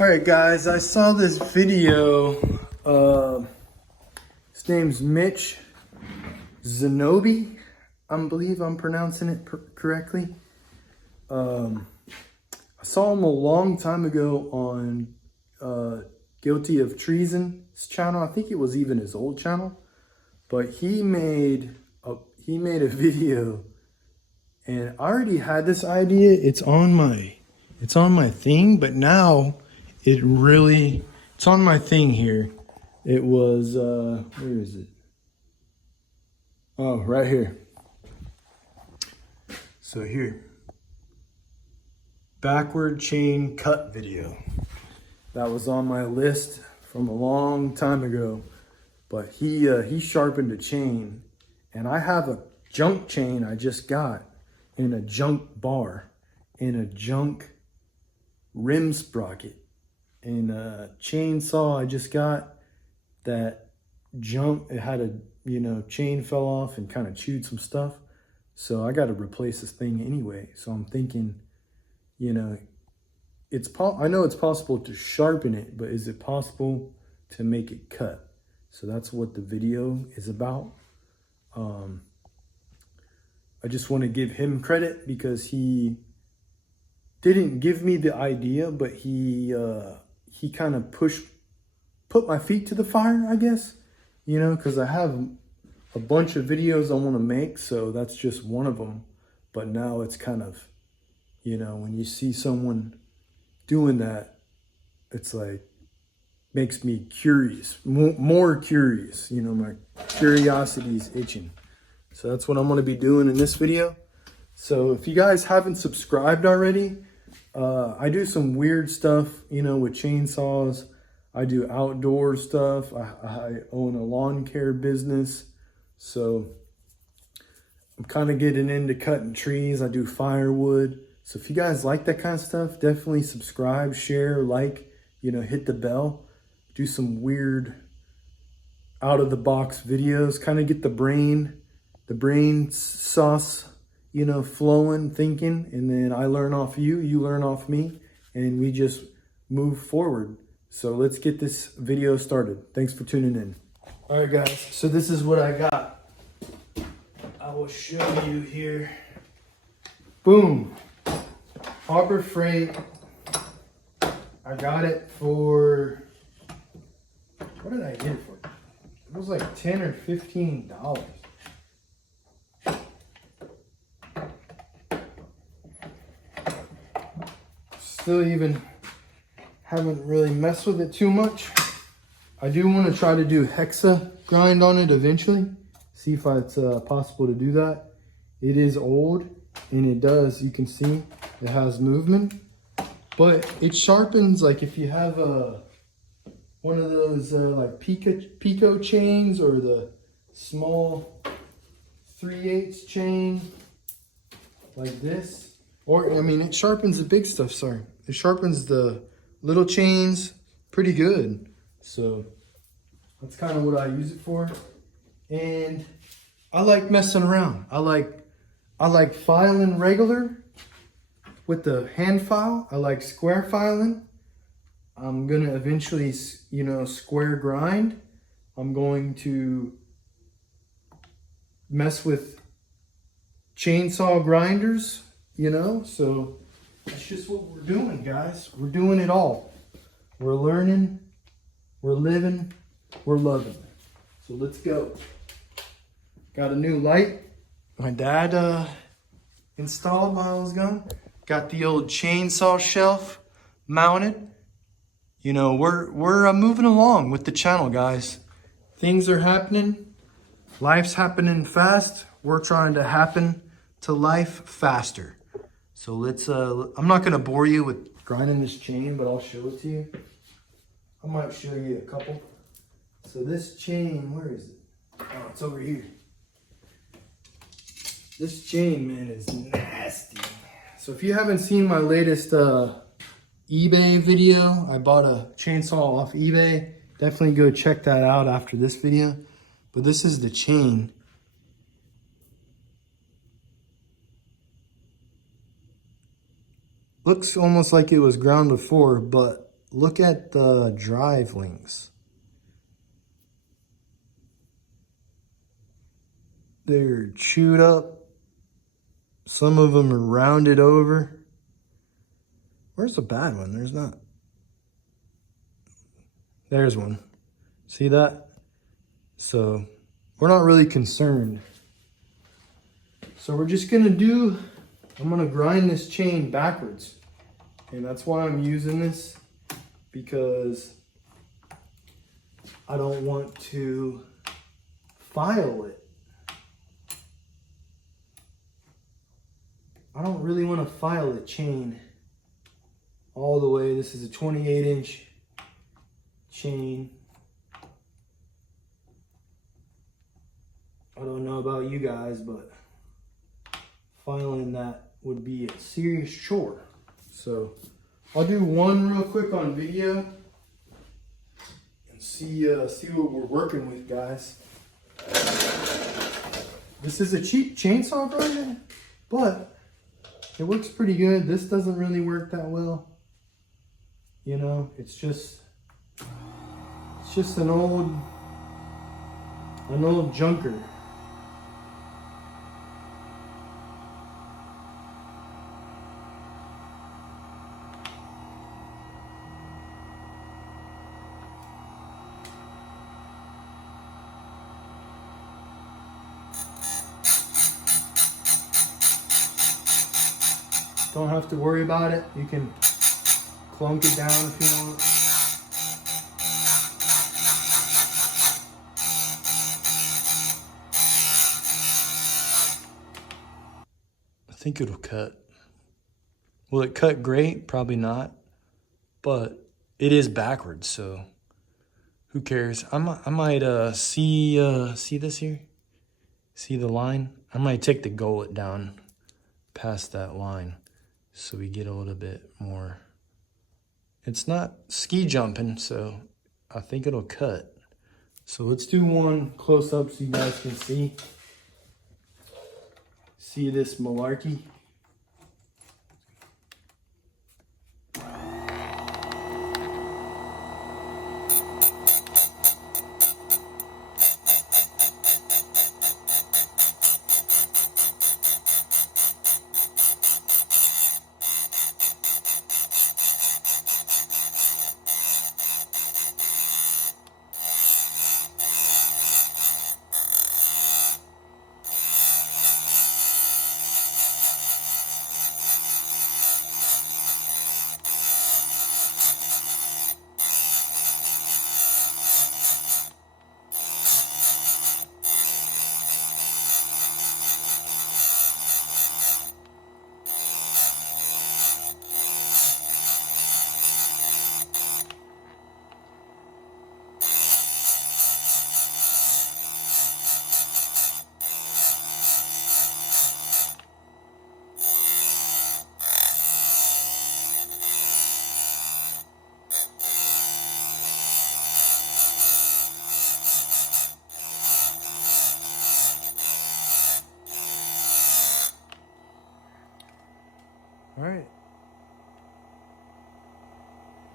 Alright guys, I saw this video. His name's Mitch Zenobi. I believe I'm pronouncing it correctly. I saw him a long time ago on Guilty of Treason's channel. I think it was even his old channel. But he made a video, and I already had this idea. It's on my thing, but now it's on my thing here. It was where is it? Oh, right here. So here, backward chain cut video. That was on my list from a long time ago. But he sharpened a chain, and I have a junk chain I just got in a junk bar, in a junk rim sprocket, and a chainsaw I just got that junk. It had a chain fell off and kind of chewed some stuff, so I got to replace this thing anyway. So I'm thinking, I know it's possible to sharpen it, but is it possible to make it cut? So that's what the video is about. I just want to give him credit because he didn't give me the idea, but he kind of put my feet to the fire, I guess, because I have a bunch of videos I want to make, so that's just one of them. But now it's kind of, when you see someone doing that, it's like, makes me curious, more curious. My curiosity's itching. So that's what I'm going to be doing in this video. So if you guys haven't subscribed already, I do some weird stuff, with chainsaws. I do outdoor stuff. I own a lawn care business. So I'm kind of getting into cutting trees. I do firewood. So if you guys like that kind of stuff, definitely subscribe, share, like, hit the bell. Do some weird out of the box videos, kind of get the brain sauce, flowing, thinking, and then I learn off you, you learn off me, and we just move forward. So let's get this video started. Thanks for tuning in. All right, guys, so this is what I got. I will show you here. Boom. Harbor Freight. I got it for, what did I get it for? It was like $10 or $15. Still even haven't really messed with it too much. I do want to try to do hexa grind on it eventually. See if it's possible to do that. It is old, and it does, you can see, it has movement. But it sharpens, like if you have one of those like Pico chains, or the small 3/8 chain like this. Or, I mean, it sharpens the big stuff, sorry. It sharpens the little chains pretty good. So that's kind of what I use it for. And I like messing around. I like filing regular with the hand file. I like square filing. I'm gonna eventually, square grind. I'm going to mess with chainsaw grinders, so that's just what we're doing, guys. We're doing it all. We're learning, we're living, we're loving. So let's go. Got a new light my dad installed while I was gone. Got the old chainsaw shelf mounted. We're moving along with the channel, guys. Things are happening. Life's happening fast. We're trying to happen to life faster. So let's, I'm not going to bore you with grinding this chain, but I'll show it to you. I might show you a couple. So this chain, where is it? Oh, it's over here. This chain, man, is nasty. So if you haven't seen my latest eBay video, I bought a chainsaw off eBay. Definitely go check that out after this video. But this is the chain. Looks almost like it was ground before, but look at the drive links. They're chewed up. Some of them are rounded over. Where's the bad one? There's not. There's one. See that? So we're not really concerned. So we're just gonna I'm gonna grind this chain backwards. And that's why I'm using this, because I don't want to file it. I don't really want to file the chain all the way. This is a 28-inch chain. I don't know about you guys, but filing that would be a serious chore. So I'll do one real quick on video and see what we're working with, guys. This is a cheap chainsaw grinder, but it works pretty good. This doesn't really work that well. You know, it's just an old junker. Don't have to worry about it. You can clunk it down if you want. I think it'll cut. Will it cut great? Probably not. But it is backwards, so who cares? I might see this here? See the line? I might take the gullet down past that line, so we get a little bit more. It's not ski jumping, so I think it'll cut. So let's do one close up so you guys can see this malarkey. All right,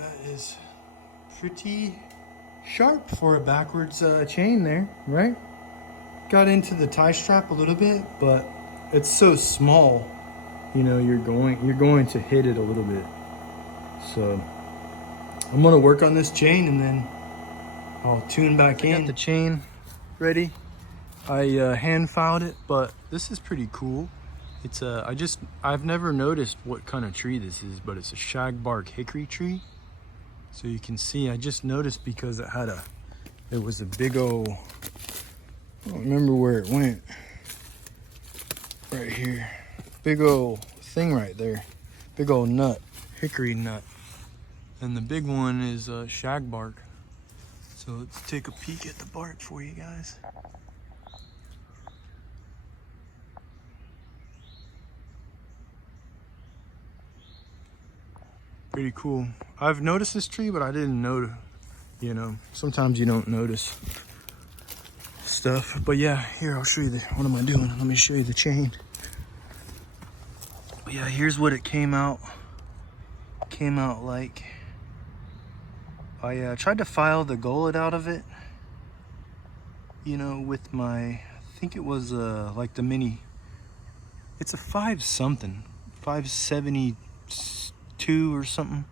that is pretty sharp for a backwards chain there, right? Got into the tie strap a little bit, but it's so small, you know, you're going to hit it a little bit. So I'm gonna work on this chain and then I'll tune back in. Got the chain ready. I hand filed it, but this is pretty cool. It's I've never noticed what kind of tree this is, but it's a shagbark hickory tree. So you can see, I just noticed because it was a big old, I don't remember where it went. Right here, big old thing right there. Big old nut, hickory nut. And the big one is shagbark. So let's take a peek at the bark for you guys. Pretty cool. I've noticed this tree, but I didn't know, you know, sometimes you don't notice stuff. But yeah, here, I'll show you what am I doing? Let me show you the chain. But yeah, here's what it came out like. I tried to file the gullet out of it, you know, with my, I think it was like the mini, it's a 5 something, 572 or something,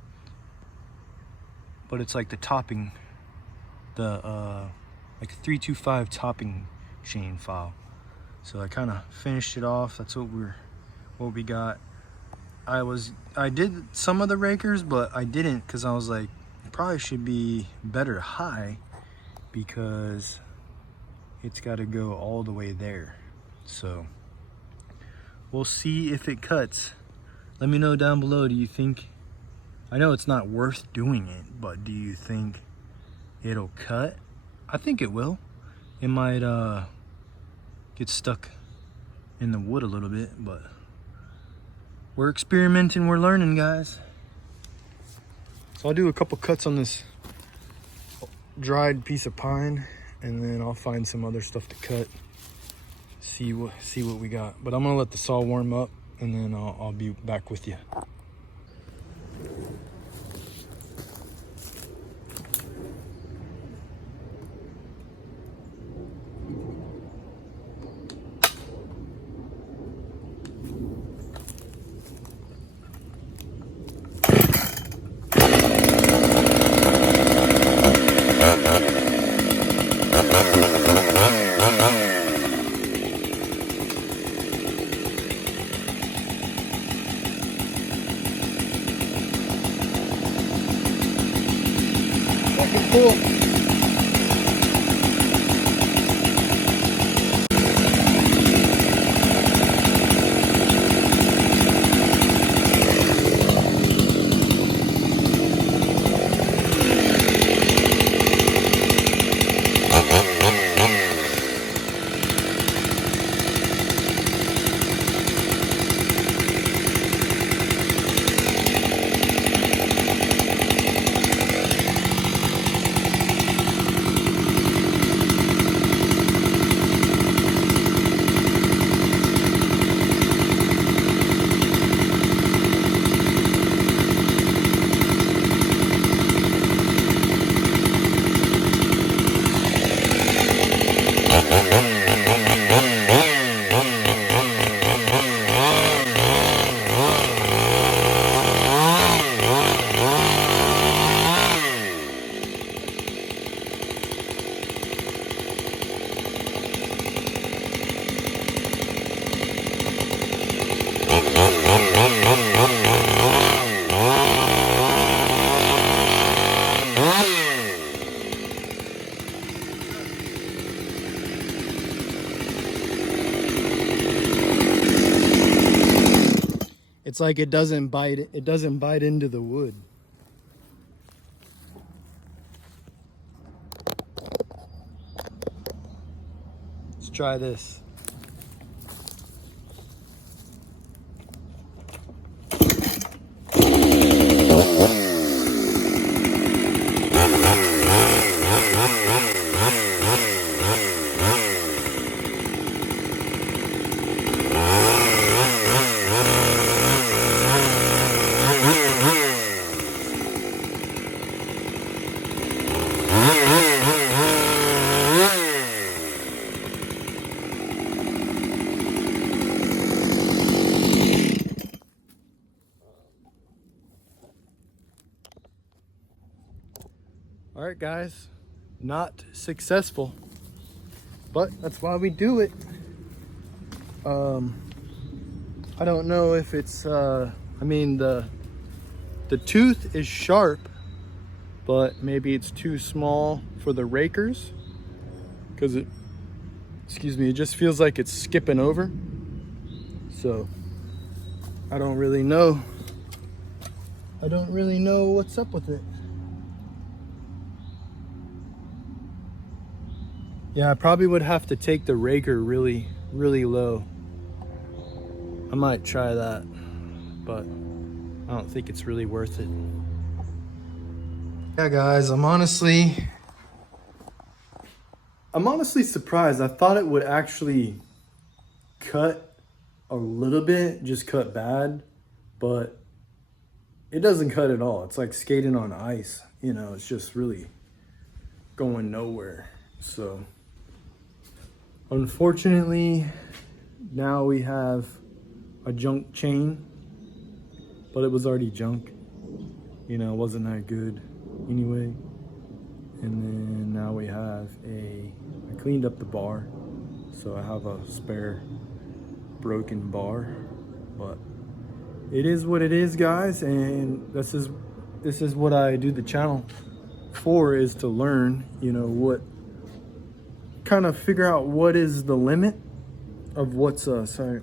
but it's like the topping, the like 325 topping chain file. So I kind of finished it off. That's what we got. I did some of the rakers, but I didn't because I was like, it probably should be better high because it's got to go all the way there. So we'll see if it cuts. Let me know down below, do you think, I know it's not worth doing it, but do you think it'll cut? I think it will. It might get stuck in the wood a little bit, but we're experimenting, we're learning, guys. So I'll do a couple cuts on this dried piece of pine, and then I'll find some other stuff to cut. See what we got. But I'm gonna let the saw warm up, and then I'll be back with you. Cool. It's like it doesn't bite into the wood. Let's try this. All right, guys, not successful, but that's why we do it. I don't know if it's, I mean, the tooth is sharp, but maybe it's too small for the rakers because it, excuse me, it just feels like it's skipping over. So I don't really know. I don't really know what's up with it. Yeah, I probably would have to take the raker really, really low. I might try that, but I don't think it's really worth it. Yeah, guys, I'm honestly surprised. I thought it would actually cut a little bit, just cut bad, but it doesn't cut at all. It's like skating on ice. you know, it's just really going nowhere. So unfortunately, now we have a junk chain, but it was already junk. You know, it wasn't that good anyway. And then now we have I cleaned up the bar, so I have a spare broken bar, but it is what it is, guys. And this is what I do the channel for, is to learn, you know, kind of figure out what is the limit of what's the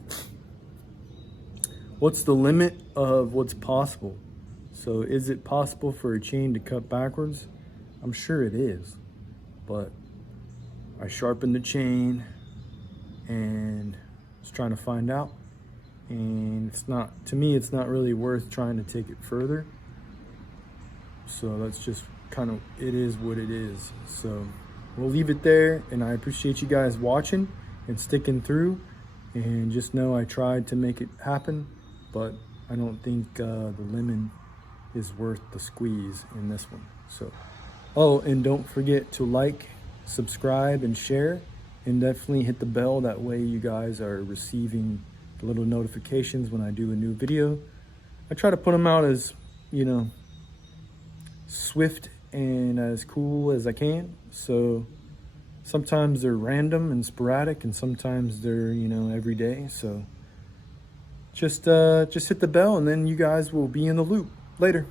limit of what's possible. So is it possible for a chain to cut backwards? I'm sure it is, but I sharpened the chain and was trying to find out, and to me it's not really worth trying to take it further. So that's just kind of, it is what it is. So we'll leave it there, and I appreciate you guys watching and sticking through, and just know I tried to make it happen, but I don't think the lemon is worth the squeeze in this one. So, oh, and don't forget to like, subscribe, and share, and definitely hit the bell. That way you guys are receiving the little notifications when I do a new video. I try to put them out as, you know, swift and as cool as I can. So sometimes they're random and sporadic, and sometimes they're, you know, every day. So just hit the bell, and then you guys will be in the loop. Later.